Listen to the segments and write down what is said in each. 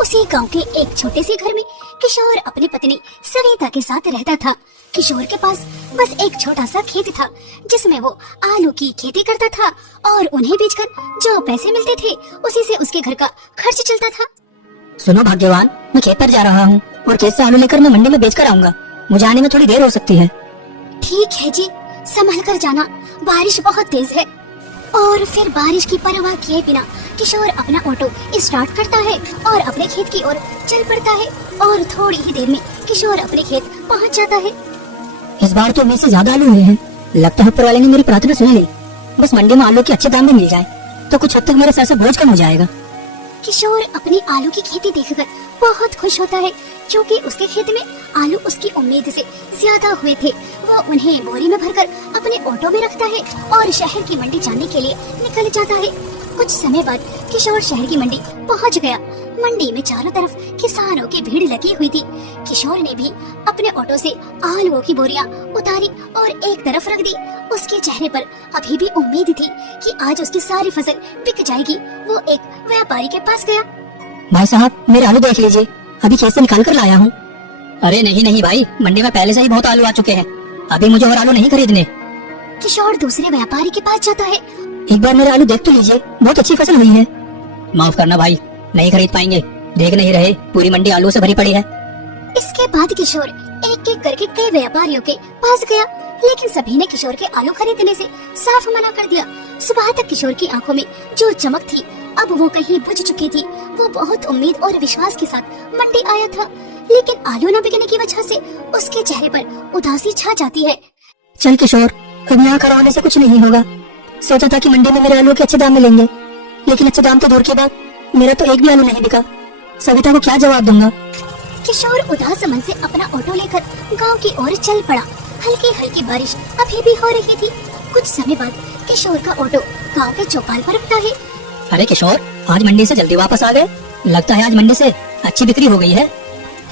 उसी गांव के एक छोटे से घर में किशोर अपनी पत्नी सविता के साथ रहता था। किशोर के पास बस एक छोटा सा खेत था जिसमें वो आलू की खेती करता था और उन्हें बेचकर जो पैसे मिलते थे उसी से उसके घर का खर्च चलता था। सुनो भाग्यवान, मैं खेत पर जा रहा हूँ और खेत से आलू लेकर मैं मंडी में बेचकर आऊंगा। मुझे आने में थोड़ी देर हो सकती है। ठीक है जी, संभल कर जाना, बारिश बहुत तेज है। और फिर बारिश की परवाह किए बिना किशोर अपना ऑटो स्टार्ट करता है और अपने खेत की ओर चल पड़ता है और थोड़ी ही देर में किशोर अपने खेत पहुंच जाता है। इस बार तो उम्मीद से ज्यादा आलू हुए हैं। लगता है ऊपर वाले ने मेरी प्रार्थना सुन ली। बस मंडी में आलू के अच्छे दाम में मिल जाए तो कुछ हद तक मेरे सर से बोझ कम हो जाएगा। किशोर अपनी आलू की खेती देखकर बहुत खुश होता है क्योंकि उसके खेत में आलू उसकी उम्मीद से ज्यादा हुए थे। वो उन्हें बोरी में भरकर अपने ऑटो में रखता है और शहर की मंडी जाने के लिए निकल जाता है। कुछ समय बाद किशोर शहर की मंडी पहुंच गया। मंडी में चारों तरफ किसानों की भीड़ लगी हुई थी। किशोर ने भी अपने ऑटो से आलूओं की बोरियां उतारी और एक तरफ रख दी। उसके चेहरे पर अभी भी उम्मीद थी कि आज उसकी सारी फसल बिक जाएगी। वो एक व्यापारी के पास गया। भाई साहब, मेरे आलू देख लीजिए, अभी खेत से निकाल कर लाया हूँ। अरे नहीं नहीं भाई, मंडी में पहले से ही बहुत आलू आ चुके हैं, अभी मुझे और आलू नहीं खरीदने। किशोर दूसरे व्यापारी के पास जाता है। एक बार मेरे आलू देख तो लीजिए, बहुत अच्छी फसल हुई है। माफ करना भाई, नहीं खरीद पाएंगे, देख नहीं रहे पूरी मंडी आलू से भरी पड़ी है। इसके बाद किशोर एक एक करके कई व्यापारियों के पास गया, लेकिन सभी ने किशोर के आलू खरीदने से साफ मना कर दिया। सुबह तक किशोर की आंखों में जो चमक थी अब वो कहीं बुझ चुकी थी। वो बहुत उम्मीद और विश्वास के साथ मंडी आया था, लेकिन आलू न बिकने की वजह से उसके चेहरे पर उदासी छा जाती है। चल किशोर, अब यहाँ खड़ा होने से कुछ नहीं होगा। सोचा था कि मंडी में मेरे आलू के अच्छे दाम मिलेंगे, लेकिन अच्छे दाम तो दूर के बाद मेरा तो एक भी आलू नहीं बिका। सविता को क्या जवाब दूंगा। किशोर उदास मन से अपना ऑटो लेकर गांव की ओर चल पड़ा। हल्की हल्की बारिश अभी भी हो रही थी। कुछ समय बाद किशोर का ऑटो गांव के चौपाल पर रुकता है। अरे किशोर, आज मंडी से जल्दी वापस आ गए। लगता है आज मंडी से अच्छी बिक्री हो गई है।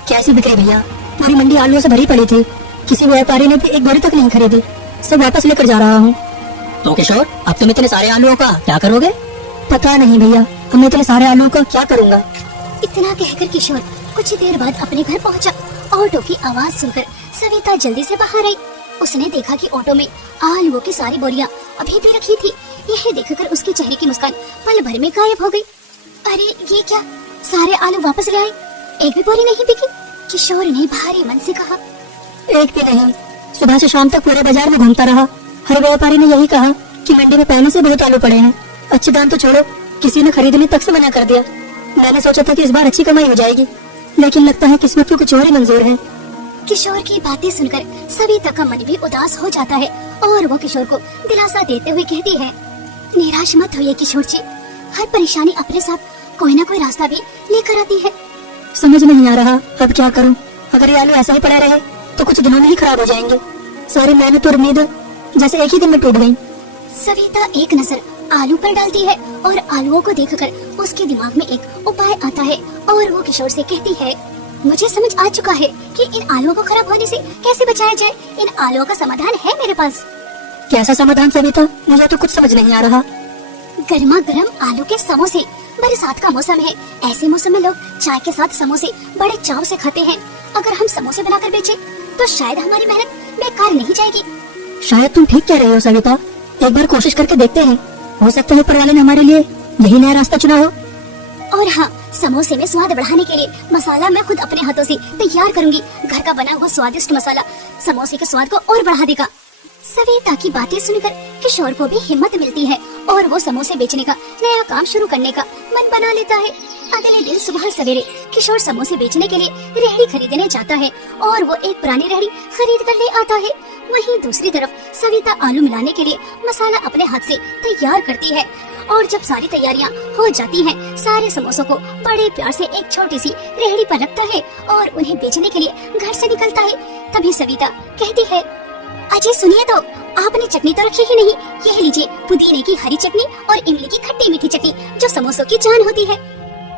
कैसी बिक्री भैया, पूरी मंडी आलू से भरी पड़ी थी, किसी व्यापारी ने भी एक बोरी तक नहीं खरीदी, सब वापस लेकर जा रहा हूँ। तो किशोर, अब तुम इतने सारे आलूओं का क्या करोगे। पता नहीं भैया, अब मैं इतने सारे आलूओं का क्या करूँगा। इतना कहकर किशोर कुछ देर बाद अपने घर पहुंचा। ऑटो की आवाज सुनकर सविता जल्दी से बाहर आई। उसने देखा कि ऑटो में आलूओं की सारी बोरियां अभी भी रखी थी। यह देखकर उसके चेहरे की मुस्कान पल भर में गायब हो गई। अरे ये क्या, सारे आलू वापस ले आए, एक भी बोरी नहीं बिकी। किशोर ने भारी मन से कहा। एक भी नहीं, सुबह से शाम तक पूरे बाजार में घूमता रहा। हर व्यापारी ने यही कहा कि मंडी में पहले से बहुत आलू पड़े हैं, अच्छे दाम तो छोड़ो, किसी ने खरीदने तक से मना कर दिया। मैंने सोचा था कि इस बार अच्छी कमाई हो जाएगी, लेकिन लगता है किस्मत को कुछ और ही मंजूर है। किशोर की बातें सुनकर सविता का मन भी उदास हो जाता है और वो किशोर को दिलासा देते हुए कहती है, निराश मत होइए किशोर जी, हर परेशानी अपने साथ कोई ना कोई रास्ता भी लेकर आती है। समझ नहीं आ रहा अब क्या करूं। अगर ये आलू ऐसा ही पड़े रहे तो कुछ दिनों में ही खराब हो जाएंगे। सारी मेहनत और उम्मीद जैसे एक ही दिन में टूट गई। सविता एक नजर आलू पर डालती है और आलूओं को देखकर उसके दिमाग में एक उपाय आता है और वो किशोर से कहती है, मुझे समझ आ चुका है कि इन आलूओं को खराब होने से कैसे बचाया जाए। इन आलूओं का समाधान है मेरे पास। कैसा समाधान सविता, मुझे तो कुछ समझ नहीं आ रहा। गर्मा गर्म आलू के समोसे। बरसात का मौसम है, ऐसे मौसम में लोग चाय के साथ समोसे बड़े चाव से खाते हैं। अगर हम समोसे बनाकर बेचें तो शायद हमारी मेहनत बेकार नहीं जाएगी। शायद तुम ठीक कह रही हो सविता, एक बार कोशिश करके देखते हैं, हो सकता है ऊपर वाले ने हमारे लिए यही नया रास्ता चुना हो। और हाँ, समोसे में स्वाद बढ़ाने के लिए मसाला मैं खुद अपने हाथों से तैयार करूंगी। घर का बना हुआ स्वादिष्ट मसाला समोसे के स्वाद को और बढ़ा देगा। सविता की बातें सुनकर किशोर को भी हिम्मत मिलती है और वो समोसे बेचने का नया काम शुरू करने का मन बना लेता है। अगले दिन सुबह सवेरे किशोर समोसे बेचने के लिए रेहड़ी खरीदने जाता है और वो एक पुरानी रेहड़ी खरीद कर ले आता है। वहीं दूसरी तरफ सविता आलू मिलाने के लिए मसाला अपने हाथ से तैयार करती है और जब सारी तैयारियां हो जाती हैं, सारे समोसों को बड़े प्यार से एक छोटी सी रेहड़ी पर रखता है और उन्हें बेचने के लिए घर से निकलता है। तभी सविता कहती है, अजय सुनिए तो, आपने चटनी तो रखी ही नहीं, यह लीजिए पुदीने की हरी चटनी और इमली की खट्टी मीठी चटनी जो समोसों की जान होती है।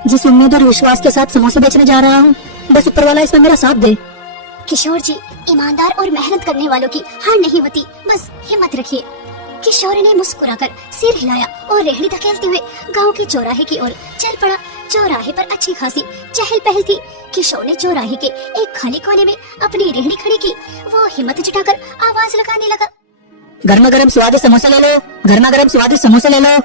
जिस उम्मीद और विश्वास के साथ समोसे बेचने जा रहा हूँ, बस ऊपर वाला इसमें मेरा साथ दे। किशोर जी, ईमानदार और मेहनत करने वालों की हार नहीं होती, बस हिम्मत रखिए। किशोर ने मुस्कुराकर सिर हिलाया और रेहड़ी धकेलते हुए गांव के चौराहे की ओर चल पड़ा। चौराहे पर अच्छी खासी चहल पहल थी। किशोर ने चौराहे के एक खाली कोने में अपनी रेहड़ी खड़ी की। वो हिम्मत जुटाकर आवाज लगाने लगा, गर्मा गर्म स्वादिष्ट समोसे ले लो, गर्मा गर्म स्वादिष्ट समोसे ले लो।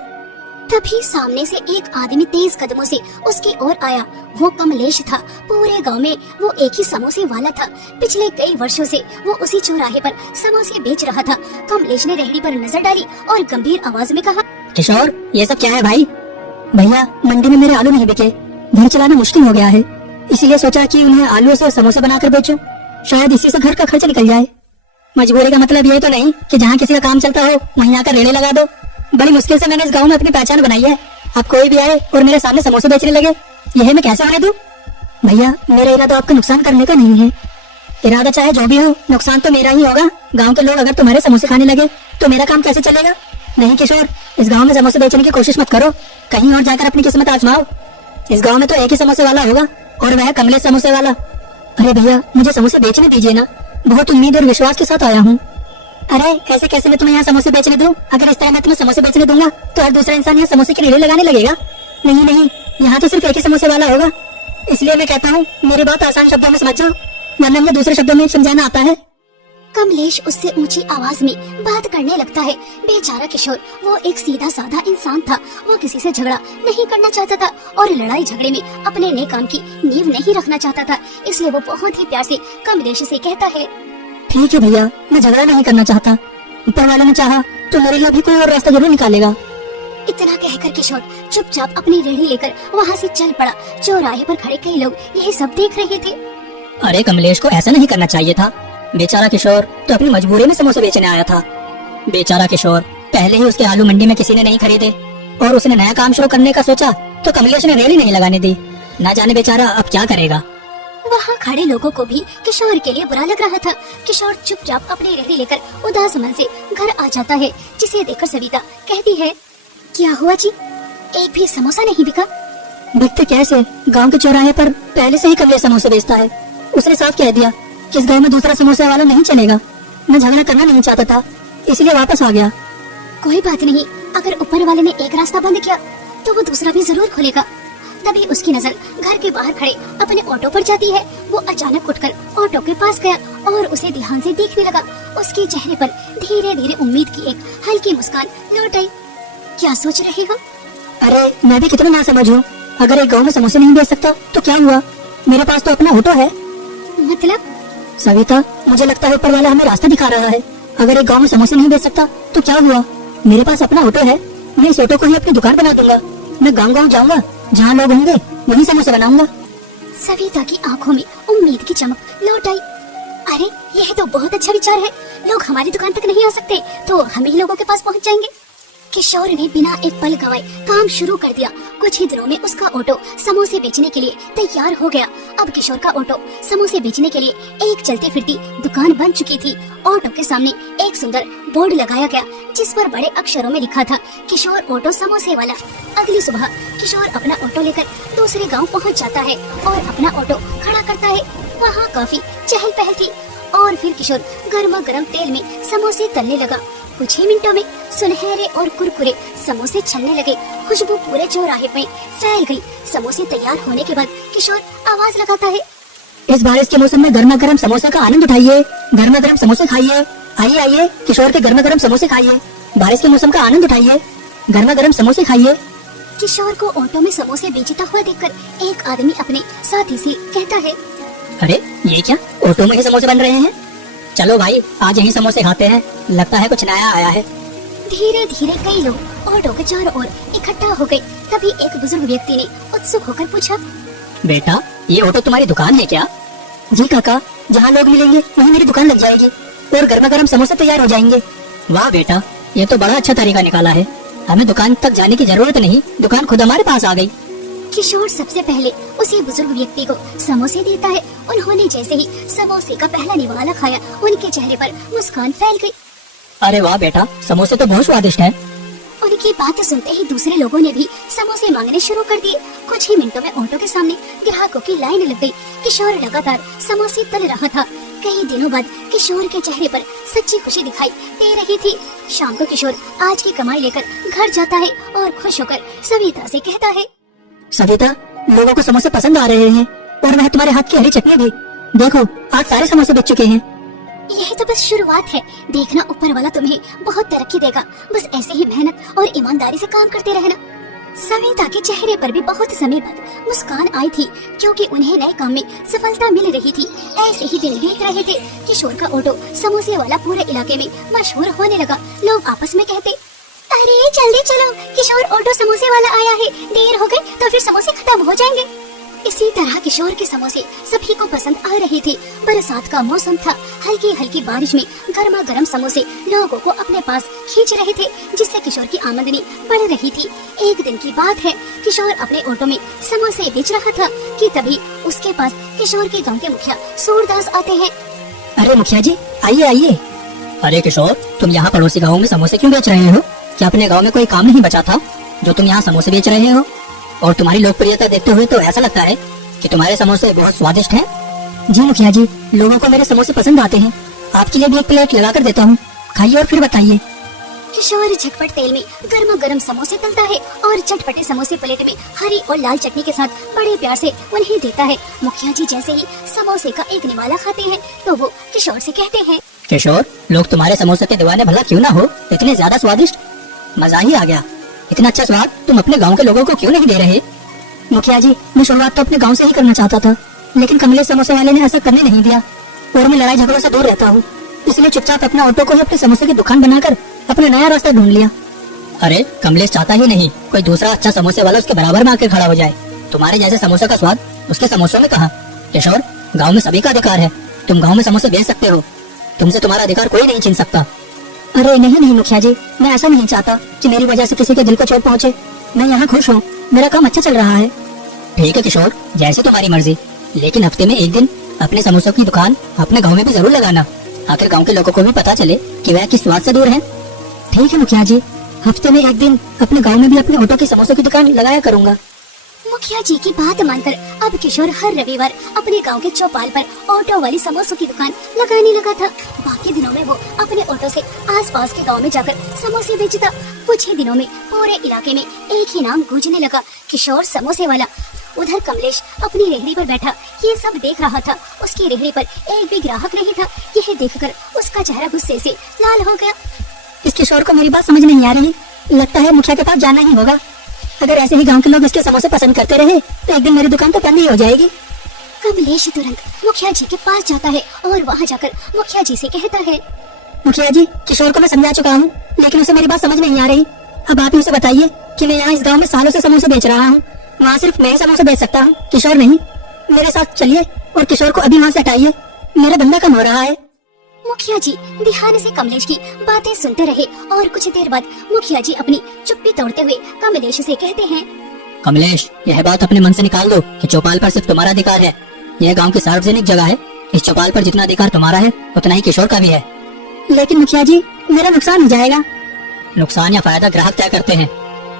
तभी सामने से एक आदमी तेज कदमों से उसकी ओर आया। वो कमलेश था। पूरे गांव में वो एक ही समोसे वाला था। पिछले कई वर्षों से वो उसी चौराहे पर समोसे बेच रहा था। कमलेश ने रेहड़ी पर नजर डाली और गंभीर आवाज में कहा, किशोर, ये सब क्या है भाई? भैया, मंडी में मेरे आलू नहीं बिके, घर चलाना मुश्किल हो गया है, इसीलिए सोचा कि उन्हें आलू से समोसे बनाकर बेचूं, शायद इसी से घर का खर्च निकल जाए। मजबूरी का मतलब ये तो नहीं कि जहाँ किसी का काम चलता हो वहीं आकर रेड़े लगा दो। बड़ी मुश्किल से मैंने इस गांव में अपनी पहचान बनाई है। अब कोई भी आए और मेरे सामने समोसे बेचने लगे, यह मैं कैसे होने दूं? भैया, मेरा इरादा आपका नुकसान करने का नहीं है। इरादा चाहे जो भी हो, नुकसान तो मेरा ही होगा। गांव के लोग अगर तुम्हारे समोसे खाने लगे तो मेरा काम कैसे चलेगा? नहीं किशोर, इस गांव में समोसे बेचने की कोशिश मत करो, कहीं और जाकर अपनी किस्मत आजमाओ। इस गांव में तो एक ही समोसे वाला होगा और वह कमलेश समोसे वाला। अरे भैया, मुझे समोसे बेचने दीजिए ना, बहुत उम्मीद और विश्वास के साथ आया हूँ। अरे ऐसे कैसे मैं तुम्हें यहाँ समोसे बेचने दूं? अगर इस तरह मैं तुम्हें समोसे बेचने दूंगा तो हर दूसरा इंसान यहाँ समोसे की रेहड़ी लगाने लगेगा। नहीं नहीं, यहाँ तो सिर्फ एक ही समोसे वाला होगा। इसलिए मैं कहता हूँ मेरी बात आसान शब्दों में समझ जाओ, वरना मुझे दूसरे शब्दों में समझाना आता है। कमलेश उससे ऊंची आवाज में बात करने लगता है। बेचारा किशोर, वो एक सीधा साधा इंसान था। वो किसी से झगड़ा नहीं करना चाहता था और लड़ाई झगड़े में अपने नए काम की नींव नहीं रखना चाहता था। इसलिए वो बहुत ही प्यार से कमलेश से कहता है, ठीक है भैया, मैं झगड़ा नहीं करना चाहता। ऊपर वाले ने चाहा तो मेरे लिए भी कोई और रास्ता जरूर निकालेगा। इतना कहकर किशोर चुपचाप अपनी रेहड़ी लेकर वहाँ से चल पड़ा। चौराहे पर खड़े कई लोग यही सब देख रहे थे। अरे कमलेश को ऐसा नहीं करना चाहिए था। बेचारा किशोर तो अपनी मजबूरी में समोसे बेचने आया था। बेचारा किशोर, पहले ही उसके आलू मंडी में किसी ने नहीं खरीदे और उसने नया काम शुरू करने का सोचा तो कमलेश ने रेहड़ी नहीं लगाने दी। ना जाने बेचारा अब क्या करेगा। वहाँ खड़े लोगों को भी किशोर के लिए बुरा लग रहा था। किशोर चुपचाप अपनी रेहड़ी लेकर उदास मन से घर आ जाता है, जिसे देखकर सविता कहती है, क्या हुआ जी, एक भी समोसा नहीं बिका? बिकते कैसे? गांव के चौराहे पर पहले से ही कमलेश समोसे बेचता है। उसने साफ कह दिया कि इस गांव में दूसरा समोसे वाला नहीं चलेगा। मैं झगड़ा करना नहीं चाहता था, इसलिए वापस आ गया। कोई बात नहीं, अगर ऊपर वाले ने एक रास्ता बंद किया तो वो दूसरा भी जरूर खोलेगा। तभी उसकी नजर घर के बाहर खड़े अपने ऑटो पर जाती है। वो अचानक उठकर ऑटो के पास गया और उसे ध्यान से देखने लगा। उसके चेहरे पर धीरे धीरे उम्मीद की एक हल्की मुस्कान लौट आई। क्या सोच रहे हो? अरे मैं भी कितना ना समझ हूँ। अगर एक गाँव में समोसे नहीं बेच सकता तो क्या हुआ? मेरे पास तो अपना ऑटो है। मतलब? सविता, मुझे लगता है ऊपर वाला हमें रास्ता दिखा रहा है। अगर एक गांव में समोसे नहीं बेच सकता तो क्या हुआ? मेरे पास अपना ऑटो है, मैं इस ऑटो को ही अपनी दुकान बना दूंगा। मैं गांव गांव जाऊंगा, जहाँ लोग होंगे वहीं समोसे बनाऊंगा। सविता की आंखों में उम्मीद की चमक लौट आई। अरे यह तो बहुत अच्छा विचार है। लोग हमारी दुकान तक नहीं आ सकते तो हम ही लोगों के पास पहुंच जाएंगे। किशोर ने बिना एक पल गवाए काम शुरू कर दिया। कुछ ही दिनों में उसका ऑटो समोसे बेचने के लिए तैयार हो गया। अब किशोर का ऑटो समोसे बेचने के लिए एक चलती फिरती दुकान बन चुकी थी। ऑटो के सामने एक सुंदर बोर्ड लगाया गया जिस पर बड़े अक्षरों में लिखा था, किशोर ऑटो समोसे वाला। अगली सुबह किशोर अपना ऑटो लेकर दूसरे गांव पहुंच जाता है और अपना ऑटो खड़ा करता है। वहाँ काफी चहल पहल थी और फिर किशोर गर्मा गर्म तेल में समोसे तलने लगा। कुछ ही मिनटों में सुनहरे और कुरकुरे समोसे छलने लगे। खुशबू पूरे चौराहे में फैल गई। समोसे तैयार होने के बाद किशोर आवाज लगाता है, इस बारिश के मौसम में गर्मा गर्म समोसे का आनंद उठाइए, गर्मा गर्म समोसे खाइए। आइए आइए, किशोर के गर्मा गर्म समोसे खाइए। बारिश के मौसम का आनंद उठाइए, गर्मा गर्म समोसे खाइए। किशोर को ऑटो में समोसे बेचता हुआ देखकर एक आदमी अपने साथी से कहता है, अरे ये क्या, ऑटो में ही समोसे बन रहे हैं? चलो भाई, आज यही समोसे खाते हैं, लगता है कुछ नया आया है। धीरे धीरे कई लोग ऑटो के चारों ओर इकट्ठा हो गए। तभी एक बुजुर्ग व्यक्ति ने उत्सुक होकर पूछा, बेटा, ये ऑटो तुम्हारी दुकान है क्या? जी काका, जहाँ लोग मिलेंगे वहीं मेरी दुकान लग जाएगी और गर्मा गर्म समोसे तैयार हो जाएंगे। वाह बेटा, ये तो बड़ा अच्छा तरीका निकाला है। हमें दुकान तक जाने की जरूरत नहीं, दुकान खुद हमारे पास आ गई। किशोर सबसे पहले उसी बुजुर्ग व्यक्ति को समोसे देता है। उन्होंने जैसे ही समोसे का पहला निवाला खाया, उनके चेहरे पर मुस्कान फैल गई। अरे वाह बेटा, समोसे तो बहुत स्वादिष्ट हैं। उनकी बात सुनते ही दूसरे लोगों ने भी समोसे मांगने शुरू कर दिए। कुछ ही मिनटों में ऑटो के सामने ग्राहकों की लाइन लग गई। किशोर लगातार समोसे तल रहा था। कई दिनों बाद किशोर के चेहरे पर सच्ची खुशी दिखाई दे रही थी। शाम को किशोर आज की कमाई लेकर घर जाता है और खुश होकर सविता से कहता है, सविता, लोगों को समोसे पसंद आ रहे हैं और वह तुम्हारे हाथ की हरी चटनी भी। देखो, आज सारे समोसे बिक चुके हैं। यह तो बस शुरुआत है, देखना ऊपर वाला तुम्हें बहुत तरक्की देगा। बस ऐसे ही मेहनत और ईमानदारी से काम करते रहना। सविता के चेहरे पर भी बहुत समय बाद मुस्कान आई थी, क्योंकि उन्हें नए काम में सफलता मिल रही थी। ऐसे ही दिन बीत रहे थे। किशोर का ऑटो समोसे वाला पूरे इलाके में मशहूर होने लगा। लोग आपस में कहते, अरे जल्दी चलो, किशोर ऑटो समोसे वाला आया है, देर हो गई तो फिर समोसे खत्म हो जाएंगे। इसी तरह किशोर के समोसे सभी को पसंद आ रहे थे। बरसात का मौसम था, हल्की हल्की बारिश में गर्मा गर्म समोसे लोगों को अपने पास खींच रहे थे, जिससे किशोर की आमदनी बढ़ रही थी। एक दिन की बात है, किशोर अपने ऑटो में समोसे बेच रहा था कि तभी उसके पास किशोर के गांव के मुखिया सूरदास आते हैं। अरे मुखिया जी, आइए आइए। अरे किशोर, तुम यहाँ पड़ोसी गाँव में समोसे क्यों बेच रहे हो? क्या अपने गाँव में कोई काम नहीं बचा था जो तुम यहाँ समोसे बेच रहे हो? और तुम्हारी लोकप्रियता देखते हुए तो ऐसा लगता है कि तुम्हारे समोसे बहुत स्वादिष्ट हैं। जी मुखिया जी, लोगों को मेरे समोसे पसंद आते हैं। आपके लिए भी एक प्लेट लगा कर देता हूँ, खाइए और फिर बताइए। किशोर झटपट तेल में गर्मा गर्म समोसे तलता है और चटपटे समोसे प्लेट में हरी और लाल चटनी के साथ बड़े प्यार से उन्हें देता है। मुखिया जी जैसे ही समोसे का एक निवाला खाते हैं तो वो किशोर से कहते हैं, किशोर, लोग तुम्हारे समोसे के दीवाने भला क्यों ना हो? इतने ज्यादा स्वादिष्ट, मजा ही आ गया। इतना अच्छा स्वाद तुम अपने गांव के लोगों को क्यों नहीं दे रहे? मुखिया जी, मैं शुरुआत तो अपने गांव से ही करना चाहता था, लेकिन कमलेश समोसे वाले ने ऐसा करने नहीं दिया और मैं लड़ाई झगड़ों से दूर रहता हूँ, इसलिए चुपचाप अपना ऑटो को ही अपने समोसे की दुकान बनाकर अपना नया रास्ता ढूंढ लिया। अरे कमलेश चाहता ही नहीं कोई दूसरा अच्छा समोसे वाला उसके बराबर में आकर खड़ा हो जाए। तुम्हारे जैसे समोसे का स्वाद उसके समोसों में कहाँ? किशोर, गाँव में सभी का अधिकार है, तुम गाँव में समोसे बेच सकते हो, तुमसे तुम्हारा अधिकार कोई नहीं छीन सकता। अरे नहीं नहीं मुखिया जी, मैं ऐसा नहीं चाहता कि मेरी वजह से किसी के दिल को चोट पहुँचे। मैं यहाँ खुश हूँ, मेरा काम अच्छा चल रहा है। ठीक है किशोर, जैसे तुम्हारी मर्जी, लेकिन हफ्ते में एक दिन अपने समोसों की दुकान अपने गांव में भी जरूर लगाना, आखिर गांव के लोगों को भी पता चले कि वह किस स्वाद से दूर है। ठीक है मुखिया जी, हफ्ते में एक दिन अपने गांव में भी अपने ऑटो की समोसों की दुकान लगाया करूँगा। मुखिया जी की बात मानकर अब किशोर हर रविवार अपने गांव के चौपाल पर ऑटो वाली समोसों की दुकान लगाने लगा था। बाकी दिनों में वो अपने ऑटो से आसपास के गांव में जाकर समोसे बेचता। कुछ ही दिनों में पूरे इलाके में एक ही नाम गूंजने लगा, किशोर समोसे वाला। उधर कमलेश अपनी रेहड़ी पर बैठा ये सब देख रहा था। उसकी रेहड़ी पर एक भी ग्राहक नहीं था। यह देखकर उसका चेहरा गुस्से से लाल हो गया। इस किशोर को मेरी बात समझ नहीं आ रही, लगता है मुखिया के पास जाना ही होगा। अगर ऐसे ही गांव के लोग इसके समोसे पसंद करते रहे तो एक दिन मेरी दुकान तो बंद ही हो जाएगी। कमलेश तुरंत मुखिया जी के पास जाता है और वहाँ जाकर मुखिया जी से कहता है, मुखिया जी, किशोर को मैं समझा चुका हूँ, लेकिन उसे मेरी बात समझ नहीं आ रही। अब आप ही उसे बताइए कि मैं यहाँ इस गांव में सालों से समोसे बेच रहा हूँ, वहाँ सिर्फ मैं ही समोसे बेच सकता हूँ, किशोर नहीं। मेरे साथ चलिए और किशोर को अभी वहाँ से हटाइए, मेरा धंधा कम हो रहा है। मुखिया जी ध्यान से कमलेश की बातें सुनते रहे और कुछ देर बाद मुखिया जी अपनी चुप्पी तोड़ते हुए कमलेश से कहते हैं, कमलेश, यह बात अपने मन से निकाल दो कि चौपाल पर सिर्फ तुम्हारा अधिकार है। यह गांव की सार्वजनिक जगह है, इस चौपाल पर जितना अधिकार तुम्हारा है उतना ही किशोर का भी है। लेकिन मुखिया जी, मेरा नुकसान हो जाएगा। नुकसान या फायदा ग्राहक तय करते हैं।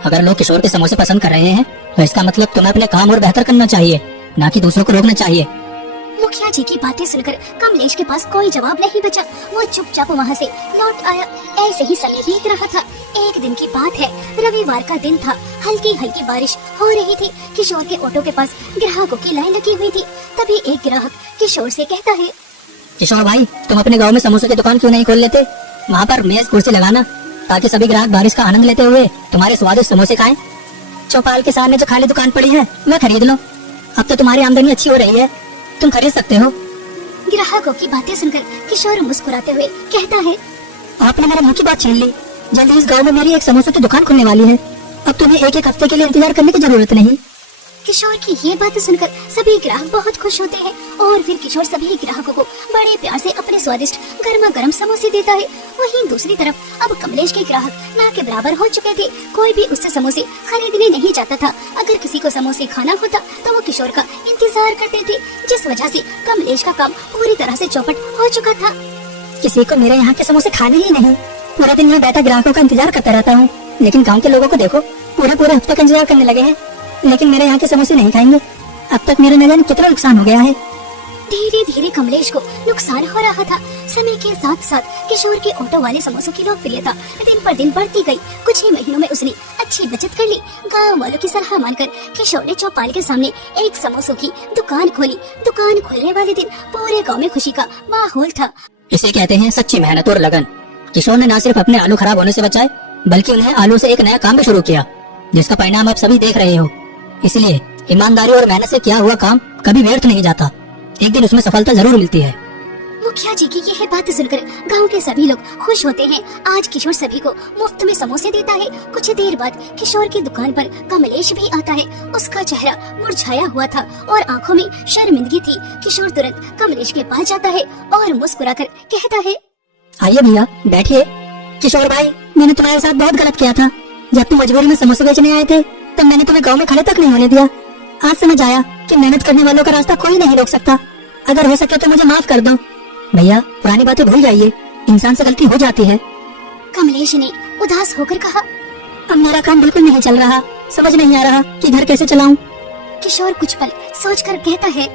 अगर लोग किशोर के समोसे पसंद कर रहे हैं तो इसका मतलब तुम्हें अपने काम और बेहतर करना चाहिए, न कि दूसरों को रोकना चाहिए। मुखिया जी की बातें सुनकर कमलेश के पास कोई जवाब नहीं बचा। वो चुपचाप वहाँ से लौट आया। ऐसे ही समय बीत रहा था। एक दिन की बात है, रविवार का दिन था। हल्की हल्की बारिश हो रही थी। किशोर के ऑटो के पास ग्राहकों की लाइन लगी हुई थी। तभी एक ग्राहक किशोर से कहता है, किशोर भाई, तुम अपने गाँव में समोसे की दुकान क्यों नहीं खोल लेते? वहाँ पर मेज कुर्सी लगाना ताकि सभी ग्राहक बारिश का आनंद लेते हुए तुम्हारे स्वादिष्ट समोसे खाएं। चौपाल के सामने जो खाली दुकान पड़ी है वह खरीद लो। अब तो तुम्हारी आमदनी अच्छी हो रही है, तुम खरीद सकते हो। ग्राहकों की बातें सुनकर किशोर मुस्कुराते हुए कहता है, आपने मेरे मुंह की बात छीन ली। जल्दी इस गांव में मेरी एक समोसे की दुकान खुलने वाली है। अब तुम्हें एक एक हफ्ते के लिए इंतजार करने की जरूरत नहीं। किशोर की ये बात सुनकर सभी ग्राहक बहुत खुश होते हैं और फिर किशोर सभी ग्राहकों को बड़े प्यार से अपने स्वादिष्ट गर्मा गर्म समोसे देता है। वहीं दूसरी तरफ अब कमलेश के ग्राहक ना के बराबर हो चुके थे। कोई भी उससे समोसे खरीदने नहीं चाहता था। अगर किसी को समोसे खाना होता तो वो किशोर का इंतजार करते थे, जिस वजह से कमलेश का काम पूरी तरह से चौपट हो चुका था। किसी को मेरे यहाँ के समोसे खाने ही नहीं। पूरा दिन यहाँ बैठा ग्राहकों का इंतजार करता रहता हूँ, लेकिन गाँव के लोगों को देखो, पूरे हफ्ते का इंतजार करने लगे हैं, लेकिन मेरे यहाँ के समोसे नहीं खाएंगे। अब तक मेरा न जाने कितना नुकसान हो गया है। धीरे धीरे कमलेश को नुकसान हो रहा था। समय के साथ साथ किशोर के ऑटो वाले समोसों की लोकप्रियता दिन पर दिन बढ़ती गई। कुछ ही महीनों में उसने अच्छी बचत कर ली। गाँव वालों की सलाह मानकर किशोर ने चौपाल के सामने एक समोसों की दुकान खोली। दुकान खोलने वाले दिन पूरे गाँव में खुशी का माहौल था। इसे कहते हैं सच्ची मेहनत और लगन। किशोर ने न सिर्फ अपने आलू खराब होने से बचाए, बल्कि उन्हें आलू से एक नया काम भी शुरू किया, जिसका परिणाम आप सभी देख रहे हो। इसलिए ईमानदारी और मेहनत से किया हुआ काम कभी व्यर्थ नहीं जाता। एक दिन उसमें सफलता जरूर मिलती है। मुखिया जी की यह बात सुनकर गांव के सभी लोग खुश होते हैं। आज किशोर सभी को मुफ्त में समोसे देता है। कुछ देर बाद किशोर की दुकान पर कमलेश भी आता है। उसका चेहरा मुरझाया हुआ था और आंखों में शर्मिंदगी थी। किशोर तुरंत कमलेश के पास जाता है और मुस्कुराकर कहता है, आइए भैया बैठिए। किशोर भाई, मैंने तुम्हारे साथ बहुत गलत किया था। जब तुम मजबूरी में समोसे बेचने आए थे तब मैंने तुम्हें गाँव में खड़े तक नहीं होने दिया। आज समझ आया कि मेहनत करने वालों का रास्ता कोई नहीं रोक सकता। अगर हो सके तो मुझे माफ कर दो। भैया, पुरानी बातें भूल जाइए, इंसान से गलती हो जाती है। कमलेश ने उदास होकर कहा, अब मेरा काम बिल्कुल नहीं चल रहा। समझ नहीं आ रहा कि घर कैसे चलाऊं। किशोर कुछ पल सोचकर कहता है,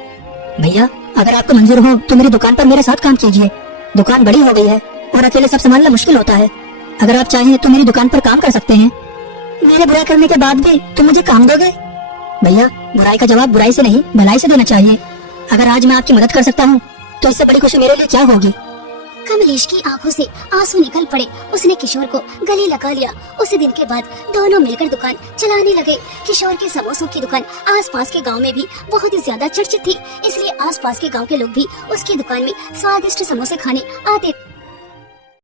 भैया, अगर आपको मंजूर हो तो मेरी दुकान पर मेरे साथ काम कीजिए। दुकान बड़ी हो गई है और अकेले सब संभालना मुश्किल होता है। अगर आप चाहें तो मेरी दुकान पर काम कर सकते हैं। मेरे बुरा करने के बाद भी तुम मुझे काम दोगे? भैया, बुराई का जवाब बुराई से नहीं भलाई से देना चाहिए। अगर आज मैं आपकी मदद कर सकता हूँ तो इससे बड़ी खुशी मेरे लिए क्या होगी। कमलेश की आंखों से आंसू निकल पड़े। उसने किशोर को गले लगा लिया। उस दिन के बाद दोनों मिलकर दुकान चलाने लगे। किशोर के समोसों की दुकान आसपास के गांव में भी बहुत ही ज्यादा चर्चित थी, इसलिए आसपास के गांव के लोग भी उसकी दुकान में स्वादिष्ट समोसे खाने आते।